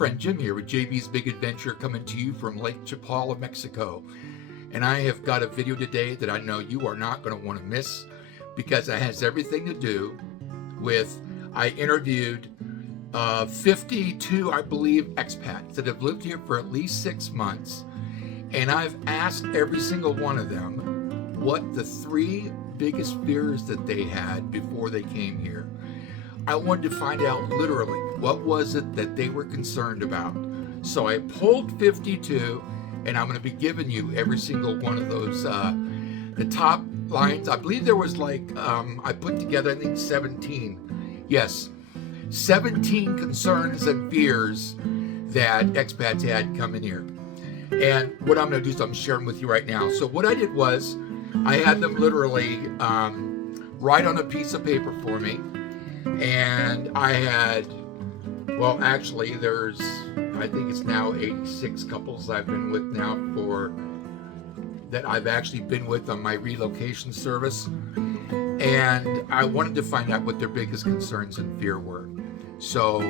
friend Jim here with JB's Big Adventure, coming to you from Lake Chapala, Mexico. And I have got a video today that I know you are not going to want to miss, because it has everything to do with, I interviewed 52, I believe, expats that have lived here for at least 6 months. And I've asked every single one of them what the 3 biggest fears that they had before they came here. I wanted to find out literally what was it that they were concerned about. So I pulled 52, and I'm going to be giving you every single one of those, the top lines. I believe there was I put together, I think 17. Yes, 17 concerns and fears that expats had coming here. And what I'm going to do is I'm sharing with you right now. So what I did was I had them literally write on a piece of paper for me. And I had, well, actually there's, I think it's now 86 couples I've been with now that I've actually been with on my relocation service. And I wanted to find out what their biggest concerns and fear were. So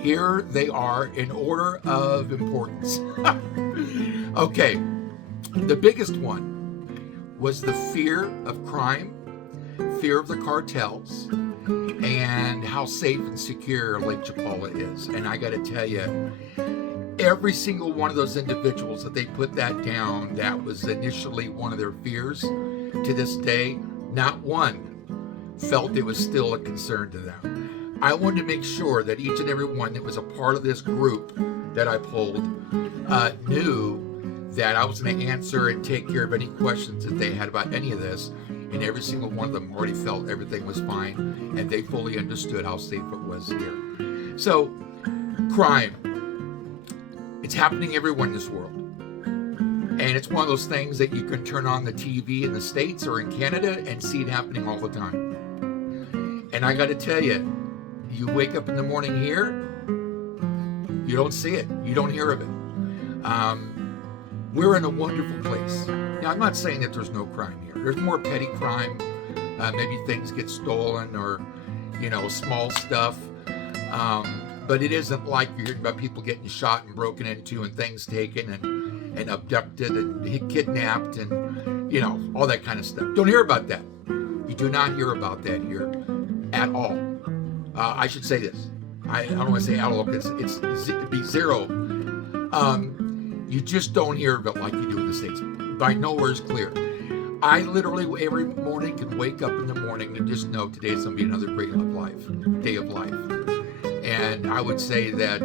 here they are in order of importance. Okay, the biggest one was the fear of crime, fear of the cartels, and how safe and secure Lake Chapala is. And I got to tell you, every single one of those individuals that they put that down, that was initially one of their fears, to this day, not one felt it was still a concern to them. I wanted to make sure that each and every one that was a part of this group that I pulled knew that I was going to answer and take care of any questions that they had about any of this. And every single one of them already felt everything was fine, and they fully understood how safe it was here. So, crime. It's happening everywhere in this world. And it's one of those things that you can turn on the TV in the States or in Canada and see it happening all the time. And I got to tell you, you wake up in the morning here, you don't see it. You don't hear of it. We're in a wonderful place. Now, I'm not saying that there's no crime here. There's more petty crime. Maybe things get stolen or, small stuff. But it isn't like you're hearing about people getting shot and broken into and things taken and abducted and kidnapped and, all that kind of stuff. Don't hear about that. You do not hear about that here at all. I should say this. I don't want to say at all because it'd be zero. You just don't hear of it like you do in the States. By nowhere is clear. I literally every morning can wake up in the morning and just know today's going to be another great day of life. And I would say that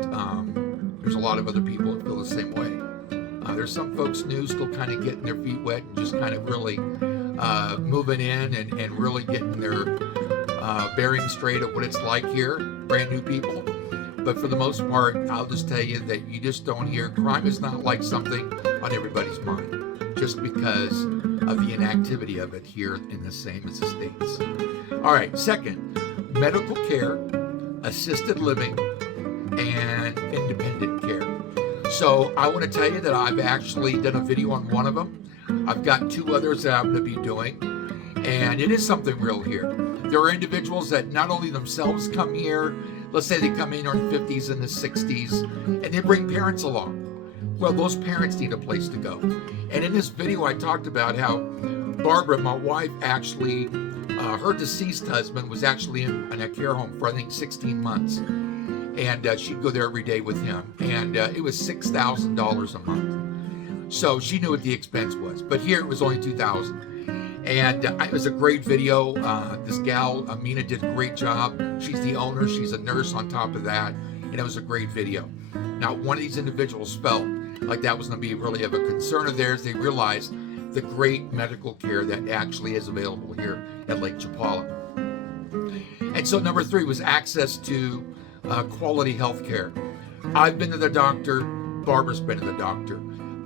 there's a lot of other people that feel the same way. There's some folks new still kind of getting their feet wet and just kind of really moving in and really getting their bearing straight of what it's like here, brand new people. But for the most part, I'll just tell you that you just don't hear. Crime is not like something on everybody's mind, just because of the inactivity of it here in the same as the States. All right, second, medical care, assisted living, and independent care. So I want to tell you that I've actually done a video on one of them. I've got 2 others that I'm going to be doing, and it is something real here. There are individuals that not only themselves come here, let's say they come in in their 50s and the 60s, and they bring parents along. Well, those parents need a place to go. And in this video, I talked about how Barbara, my wife, actually, her deceased husband was actually in a care home for, I think, 16 months. And she'd go there every day with him. And it was $6,000 a month. So she knew what the expense was. But here it was only $2,000. And it was a great video. This gal, Amina, did a great job. She's the owner. She's a nurse on top of that. And it was a great video. Now, one of these individuals felt like that was going to be really of a concern of theirs. They realized the great medical care that actually is available here at Lake Chapala. And so number 3 was access to quality health care. I've been to the doctor. Barbara's been to the doctor.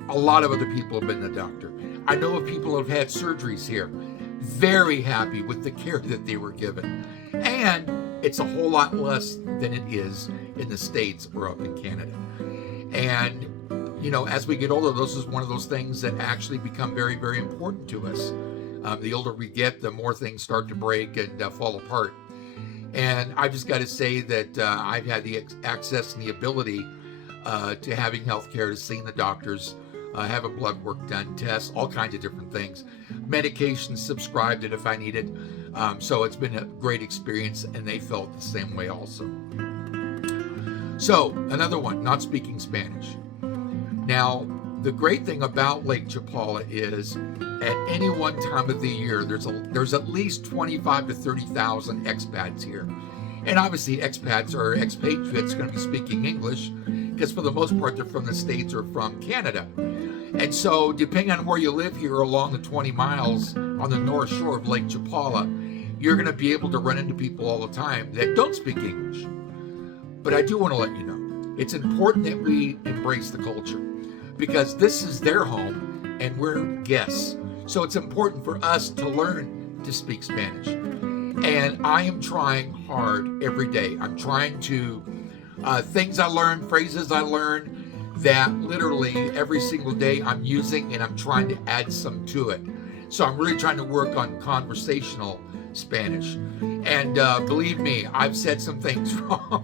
A lot of other people have been to the doctor. I know of people who have had surgeries here. Very happy with the care that they were given. And it's a whole lot less than it is in the States or up in Canada. And, as we get older, this is one of those things that actually become very, very important to us. The older we get, the more things start to break and fall apart. And I just got to say that I've had the access and the ability to having health care, to seeing the doctors, having blood work done, tests, all kinds of different things. Medications subscribed it if I needed. So it's been a great experience, and they felt the same way also. So another one, not speaking Spanish. Now, the great thing about Lake Chapala is at any one time of the year, there's at least 25 to 30,000 expats here. And obviously expats or expatriates going to be speaking English, because for the most part, they're from the States or from Canada. And so depending on where you live here along the 20 miles on the north shore of Lake Chapala, you're going to be able to run into people all the time that don't speak English. But I do want to let you know, it's important that we embrace the culture, because this is their home and we're guests. So it's important for us to learn to speak Spanish. And I am trying hard every day. I'm trying to, things I learn, phrases I learn, that literally every single day I'm using, and I'm trying to add some to it. So I'm really trying to work on conversational Spanish. And believe me, I've said some things wrong.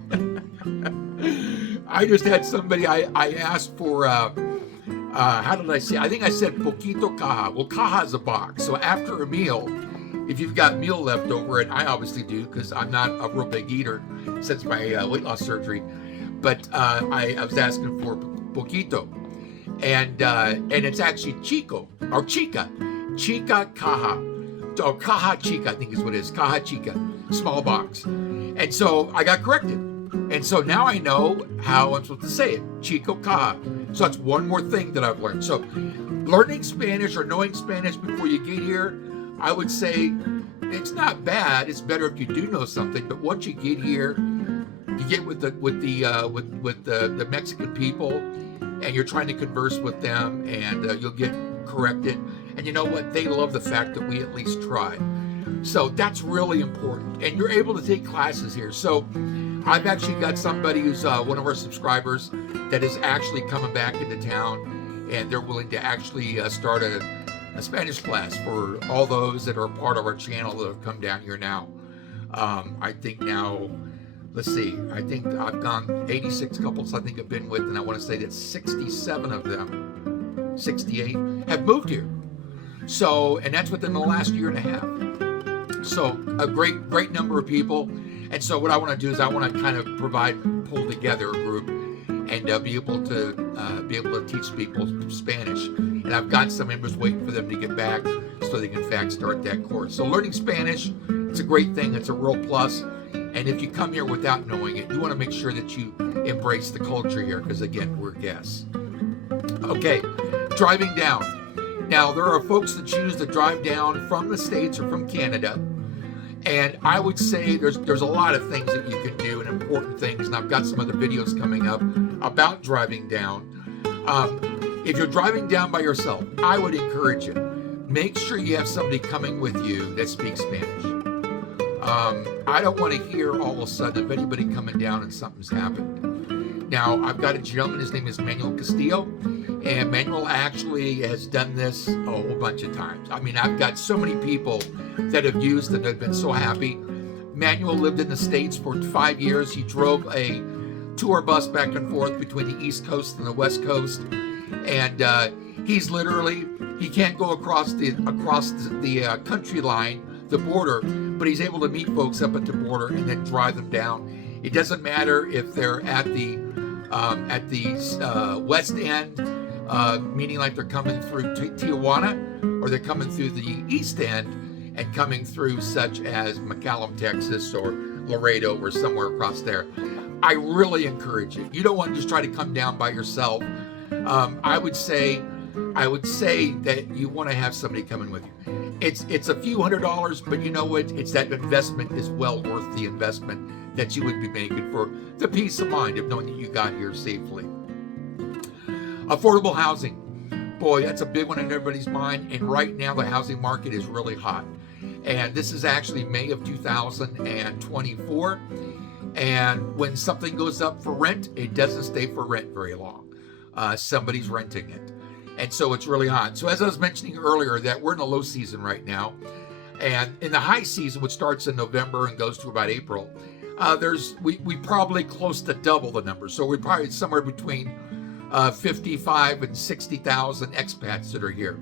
I just had somebody, I asked for, how did I say? I think I said poquito caja. Well, caja is a box. So after a meal, if you've got meal left over, and I obviously do because I'm not a real big eater since my weight loss surgery, but I was asking for poquito, and it's actually chico or chica caja, or caja chica, I think is what it is, caja chica, small box. And so I got corrected, and so now I know how I'm supposed to say it, chico caja. So that's one more thing that I've learned. So learning Spanish or knowing Spanish before you get here, I would say it's not bad. It's better if you do know something. But once you get here, you get with the Mexican people, and you're trying to converse with them, and you'll get corrected. And you know what? They love the fact that we at least try. So that's really important. And you're able to take classes here. So I've actually got somebody who's one of our subscribers that is actually coming back into town, and they're willing to actually start a Spanish class for all those that are a part of our channel that have come down here now. I think now, let's see, I think I've gone 86 couples I think I've been with, and I want to say that 67 of them, 68, have moved here. So, and that's within the last year and a half. So a great number of people. And so what I want to do is I want to kind of pull together a group and be able to teach people Spanish. And I've got some members waiting for them to get back so they can in fact start that course. So learning Spanish, it's a great thing. It's a real plus. And if you come here without knowing it, you want to make sure that you embrace the culture here, because again, we're guests. Okay, driving down. Now, there are folks that choose to drive down from the States or from Canada. And I would say there's a lot of things that you can do, and important things. And I've got some other videos coming up about driving down. If you're driving down by yourself, I would encourage you, make sure you have somebody coming with you that speaks Spanish. I don't want to hear all of a sudden of anybody coming down and something's happened. Now, I've got a gentleman, his name is Manuel Castillo, and Manuel actually has done this a whole bunch of times. I mean, I've got so many people that have used it that have been so happy. Manuel lived in the States for 5 years. He drove a tour bus back and forth between the East Coast and the West Coast. And he's literally, he can't go across the country line, the border, but he's able to meet folks up at the border and then drive them down. It doesn't matter if they're at the west end, meaning like they're coming through Tijuana, or they're coming through the east end and coming through such as McAllen, Texas, or Laredo, or somewhere across there. I really encourage you. You don't want to just try to come down by yourself. I would say that you want to have somebody coming with you. It's a few $100s, but you know what? It's that investment is well worth the investment that you would be making for the peace of mind of knowing that you got here safely. Affordable housing. Boy, that's a big one in everybody's mind. And right now, the housing market is really hot. And this is actually May of 2024. And when something goes up for rent, it doesn't stay for rent very long. Somebody's renting it. And so it's really hot. So as I was mentioning earlier, that we're in a low season right now. And in the high season, which starts in November and goes to about April, We probably close to double the number. So we're probably somewhere between 55 and 60,000 expats that are here.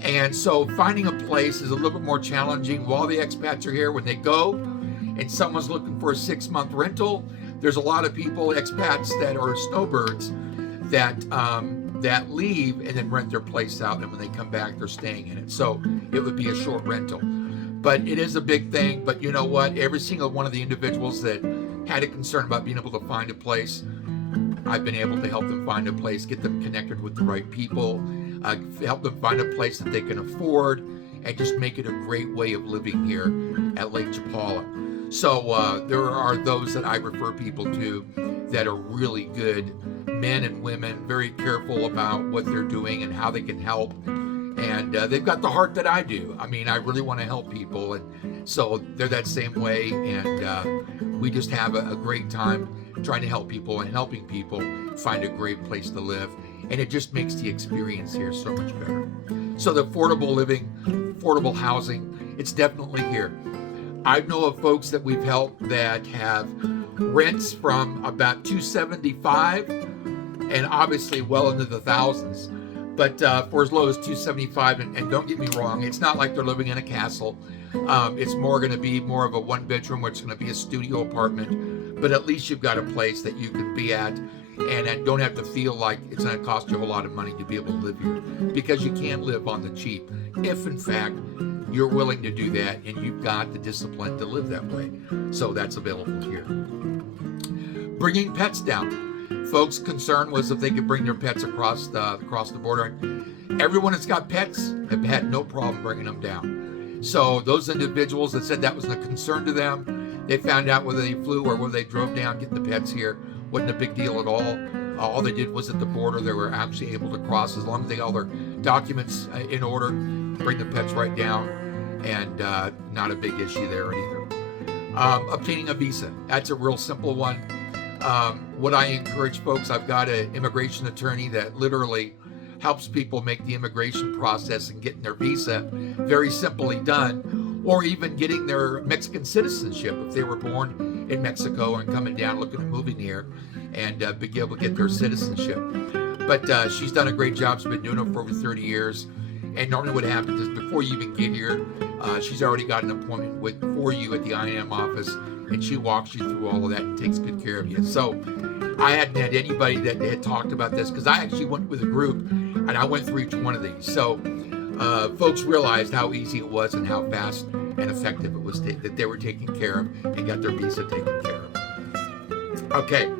And so finding a place is a little bit more challenging while the expats are here. When they go and someone's looking for a 6-month rental, there's a lot of people, expats that are snowbirds, that leave and then rent their place out, and when they come back, they're staying in it. So it would be a short rental. But it is a big thing. But you know what? Every single one of the individuals that had a concern about being able to find a place, I've been able to help them find a place, get them connected with the right people, help them find a place that they can afford, and just make it a great way of living here at Lake Chapala. So there are those that I refer people to that are really good men and women, very careful about what they're doing and how they can help. And they've got the heart that I do. I mean, I really want to help people. And so they're that same way. And we just have a great time trying to help people and helping people find a great place to live. And it just makes the experience here so much better. So the affordable living, affordable housing, it's definitely here. I know of folks that we've helped that have rents from about $275 and obviously well into the thousands. But for as low as $275, and don't get me wrong, it's not like they're living in a castle. It's more going to be more of a one-bedroom, where it's going to be a studio apartment. But at least you've got a place that you can be at, and don't have to feel like it's going to cost you a whole lot of money to be able to live here, because you can live on the cheap if, in fact, you're willing to do that and you've got the discipline to live that way. So that's available here. Bringing pets down. Folks' concern was if they could bring their pets across the border. Everyone that's got pets have had no problem bringing them down. So those individuals that said that was a concern to them, they found out whether they flew or whether they drove down, getting the pets here wasn't a big deal at all. All they did was at the border, they were actually able to cross as long as they got all their documents in order, bring the pets right down, and not a big issue there either. Obtaining a visa, that's a real simple one. What I encourage folks, I've got an immigration attorney that literally helps people make the immigration process and getting their visa very simply done, or even getting their Mexican citizenship if they were born in Mexico and coming down looking at moving here, and be able to get their citizenship. But she's done a great job. She's been doing it for over 30 years. And normally what happens is before you even get here, she's already got an appointment for you at the IM office, and she walks you through all of that and takes good care of you. So I hadn't had anybody that had talked about this, because I actually went with a group and I went through each one of these. So folks realized how easy it was and how fast and effective it was that they were taken care of and got their visa taken care of. Okay.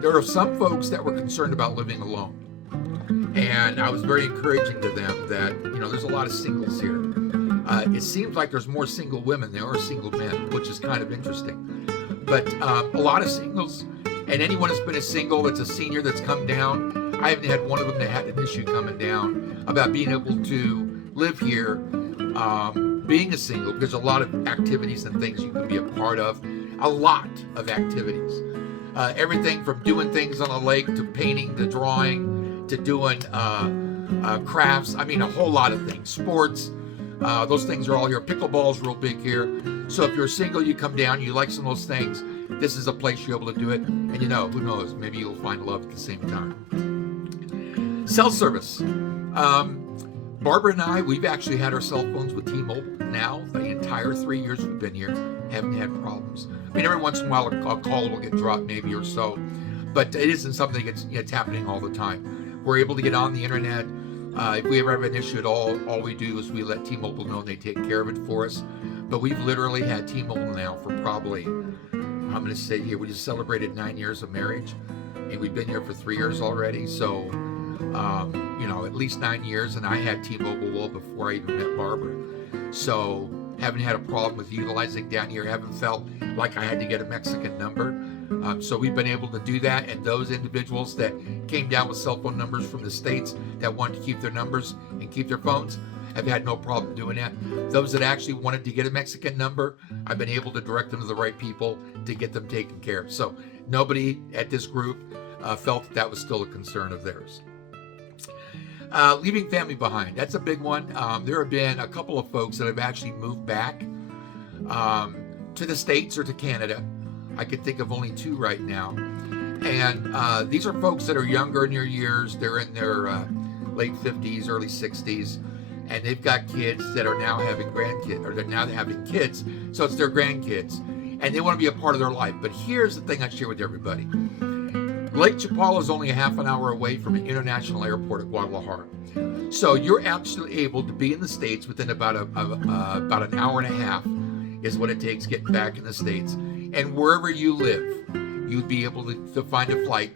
There are some folks that were concerned about living alone. And I was very encouraging to them that, there's a lot of singles here. It seems like there's more single women than there are single men, which is kind of interesting. But a lot of singles, and anyone that's been a single that's a senior that's come down, I haven't had one of them that had an issue coming down about being able to live here, being a single. There's a lot of activities and things you can be a part of, a lot of activities. Everything from doing things on a lake to painting to drawing to doing crafts. I mean, a whole lot of things. Sports. Those things are all here. Pickleball's real big here. So if you're single, you come down, you like some of those things, this is a place you're able to do it. And who knows, maybe you'll find love at the same time. Cell service. Barbara and I, we've actually had our cell phones with T-Mobile now the entire 3 years we've been here. Haven't had problems. I mean, every once in a while a call will get dropped maybe or so, but it isn't something that's happening all the time. We're able to get on the internet. If we ever have an issue at all we do is we let T-Mobile know, and they take care of it for us. But we've literally had T-Mobile now for probably, I'm going to say here, we just celebrated 9 years of marriage, and we've been here for 3 years already. So, at least 9 years, and I had T-Mobile well before I even met Barbara. So, haven't had a problem with utilizing down here. Haven't felt like I had to get a Mexican number. So we've been able to do that, and those individuals that came down with cell phone numbers from the States that wanted to keep their numbers and keep their phones have had no problem doing that. Those that actually wanted to get a Mexican number, I've been able to direct them to the right people to get them taken care of. So nobody at this group felt that was still a concern of theirs. Leaving family behind, that's a big one. There have been a couple of folks that have actually moved back to the States or to Canada. I could think of only 2 right now. And these are folks that are younger in their years. They're in their late 50s, early 60s. And they've got kids that are now having grandkids, or they're now having kids. So it's their grandkids. And they want to be a part of their life. But here's the thing I share with everybody. Lake Chapala is only a half an hour away from an international airport at Guadalajara. So you're actually able to be in the States within about an hour and a half is what it takes getting back in the States. And wherever you live, you'd be able to find a flight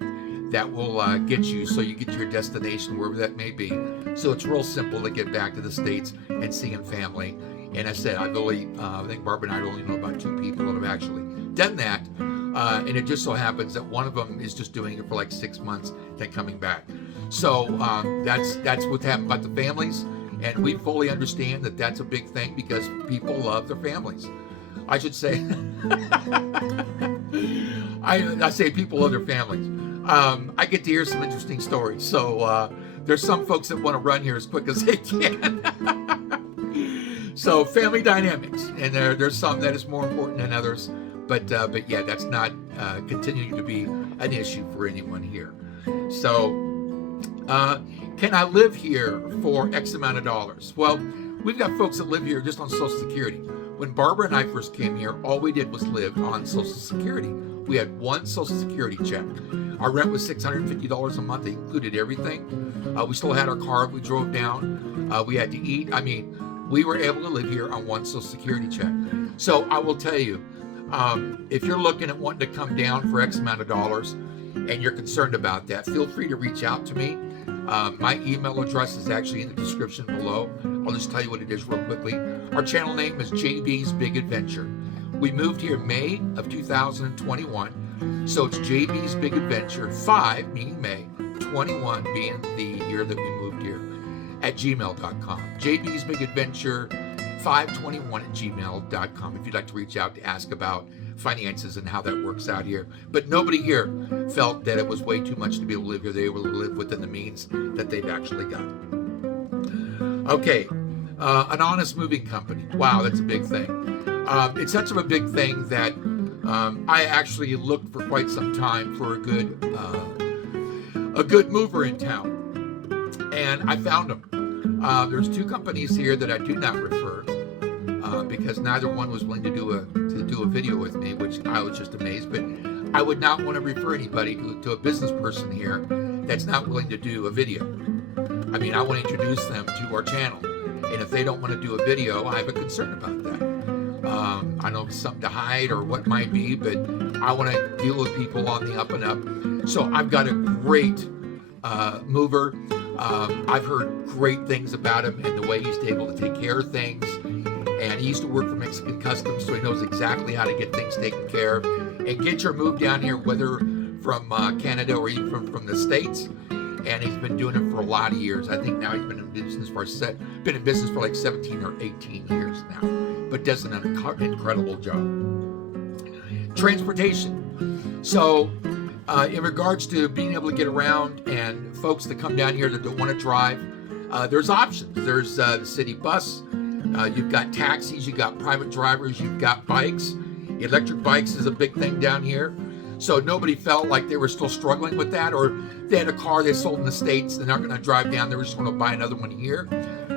that will get you so you get to your destination, wherever that may be. So it's real simple to get back to the States and seeing family. And I said, I think Barbara and I only know about 2 people that have actually done that. And it just so happens that one of them is just doing it for like 6 months, then coming back. So that's what's happened about the families. And we fully understand that that's a big thing because people love their families. I should say, I say people love their families. I get to hear some interesting stories. So there's some folks that want to run here as quick as they can. So family dynamics, and there's some that is more important than others. But yeah, that's not continuing to be an issue for anyone here. So can I live here for X amount of dollars? Well, we've got folks that live here just on Social Security. When Barbara and I first came here, all we did was live on Social Security. We had one Social Security check. Our rent was $650 a month. It included everything. We still had our car. We drove down. We had to eat. I mean, we were able to live here on one Social Security check. So I will tell you, if you're looking at wanting to come down for X amount of dollars and you're concerned about that, feel free to reach out to me. My email address is actually in the description below. I'll just tell you what it is real quickly. Our channel name is JB's Big Adventure. We moved here May of 2021. So it's JB's Big Adventure, 5 meaning May, 21 being the year that we moved here, at gmail.com. JB's Big Adventure 521 at gmail.com if you'd like to reach out to ask about finances and how that works out here. But nobody here felt that it was way too much to be able to live here. They were able to live within the means that they've actually got. Okay, an honest moving company. Wow, that's a big thing. It's such of a big thing that I actually looked for quite some time for a good mover in town, and I found them. There's 2 companies here that I do not refer because neither one was willing to do a video with me, which I was just amazed. But I would not want to refer anybody to a business person here that's not willing to do a video. I mean, I want to introduce them to our channel, and if they don't want to do a video, I have a concern about that. I know it's something to hide or what might be, but I want to deal with people on the up and up. So I've got a great mover. I've heard great things about him and the way he's able to take care of things. And he used to work for Mexican Customs, so he knows exactly how to get things taken care of and get your move down here, whether from Canada or even from the States. And he's been doing it for a lot of years. I think now he's been in business for like 17 or 18 years now, but does an incredible job. Transportation. So in regards to being able to get around and folks that come down here that don't want to drive, there's options. There's the city bus. You've got taxis. You've got private drivers. You've got bikes. Electric bikes is a big thing down here. So nobody felt like they were still struggling with that, or they had a car they sold in the States, they're not going to drive down, they were just going to buy another one here.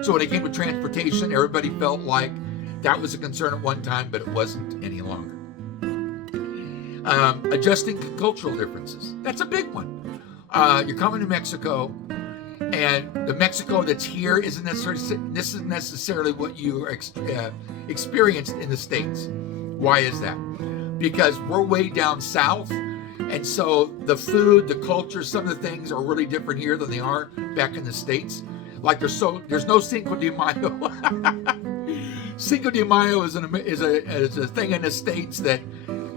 So when it came to transportation, everybody felt like that was a concern at one time, but it wasn't any longer. Adjusting to cultural differences. That's a big one. You're coming to Mexico, and the Mexico that's here isn't necessarily what you experienced in the States. Why is that? Because we're way down south, and so the food, the culture, some of the things are really different here than they are back in the States. Like there's no Cinco de Mayo. Cinco de Mayo is a thing in the States that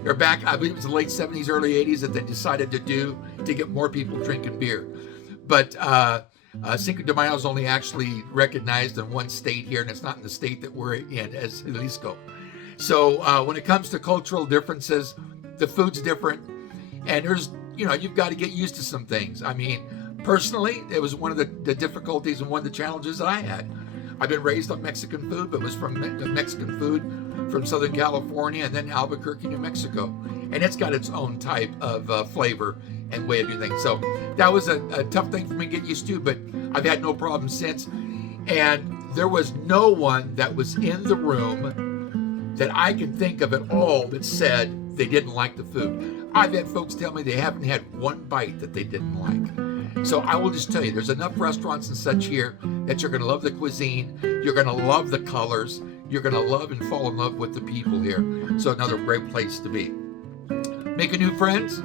they're back, I believe it was the late 70s, early 80s, that they decided to do to get more people drinking beer. But Cinco de Mayo is only actually recognized in one state here, and it's not in the state that we're in, as Jalisco. So when it comes to cultural differences, the food's different, and you've got to get used to some things. I mean, personally, it was one of the difficulties and one of the challenges that I had. I've been raised on Mexican food, but was from Mexican food from Southern California, and then Albuquerque, New Mexico. And it's got its own type of flavor and way of doing things. So that was a tough thing for me to get used to, but I've had no problem since. And there was no one that was in the room that I can think of at all that said they didn't like the food. I've had folks tell me they haven't had one bite that they didn't like. So I will just tell you, there's enough restaurants and such here that you're going to love the cuisine, you're going to love the colors, you're going to love and fall in love with the people here. So another great place to be. Making new friends,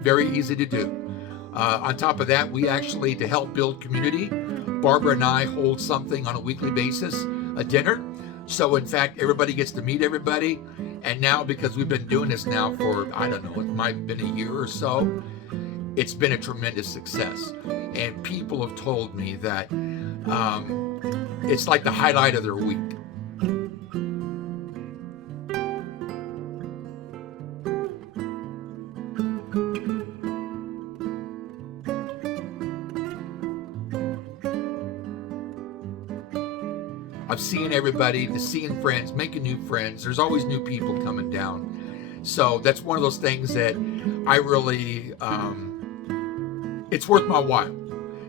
very easy to do. On top of that, we actually, to help build community, Barbara and I hold something on a weekly basis, a dinner. So in fact, everybody gets to meet everybody. And now, because we've been doing this now for, I don't know, it might have been a year or so, it's been a tremendous success. And people have told me that it's like the highlight of their week. Of seeing everybody, the seeing friends, making new friends. There's always new people coming down. So that's one of those things that I really, it's worth my while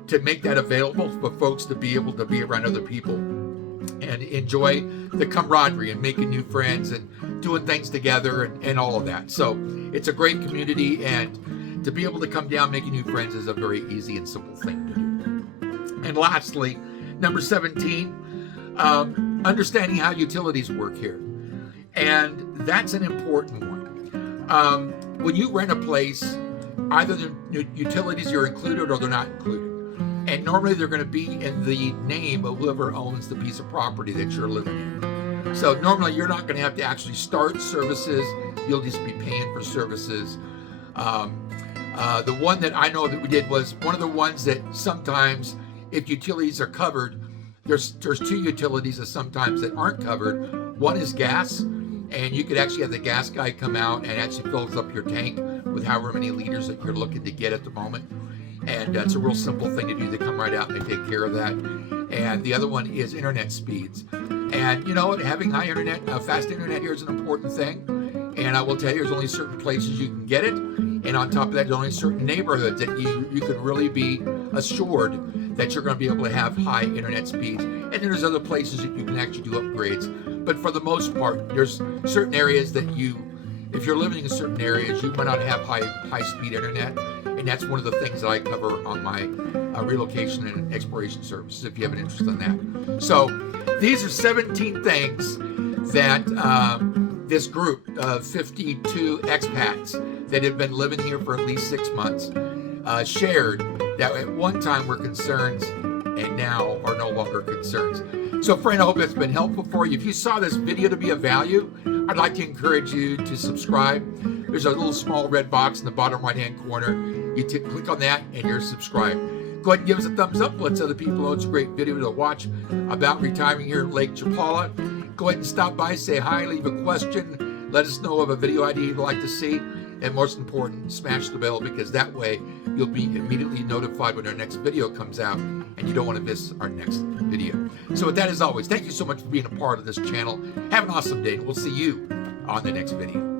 to make that available for folks to be able to be around other people and enjoy the camaraderie and making new friends and doing things together and all of that. So it's a great community, and to be able to come down making new friends is a very easy and simple thing to do. And lastly, number 17, understanding how utilities work here. And that's an important one. When you rent a place, either the utilities are included or they're not included. And normally they're going to be in the name of whoever owns the piece of property that you're living in. So normally you're not going to have to actually start services. You'll just be paying for services. The one that I know that we did was one of the ones that sometimes, if utilities are covered, there's two utilities that sometimes that aren't covered. One is gas, and you could actually have the gas guy come out and actually fills up your tank with however many liters that you're looking to get at the moment. And it's a real simple thing to do. They come right out and they take care of that. And the other one is internet speeds. And you know, having high internet, fast internet here is an important thing. And I will tell you, there's only certain places you can get it. And on top of that, there's only certain neighborhoods that you could really be assured that you're going to be able to have high internet speeds. And then there's other places that you can actually do upgrades. But for the most part, there's certain areas that if you're living in certain areas, you might not have high speed internet. And that's one of the things that I cover on my relocation and exploration services, if you have an interest in that. So these are 17 things that this group of 52 expats that have been living here for at least 6 months shared that at one time were concerns and now are no longer concerns. So friend, I hope that's been helpful for you. If you saw this video to be of value, I'd like to encourage you to subscribe. There's a little small red box in the bottom right hand corner. You click on that and you're subscribed. Go ahead and give us a thumbs up. Let other people know it's a great video to watch about retiring here in Lake Chapala. Go ahead and stop by, say hi, leave a question, let us know of a video idea you'd like to see, and most important, smash the bell, because that way you'll be immediately notified when our next video comes out and you don't want to miss our next video. So with that, as always, thank you so much for being a part of this channel. Have an awesome day, and we'll see you on the next video.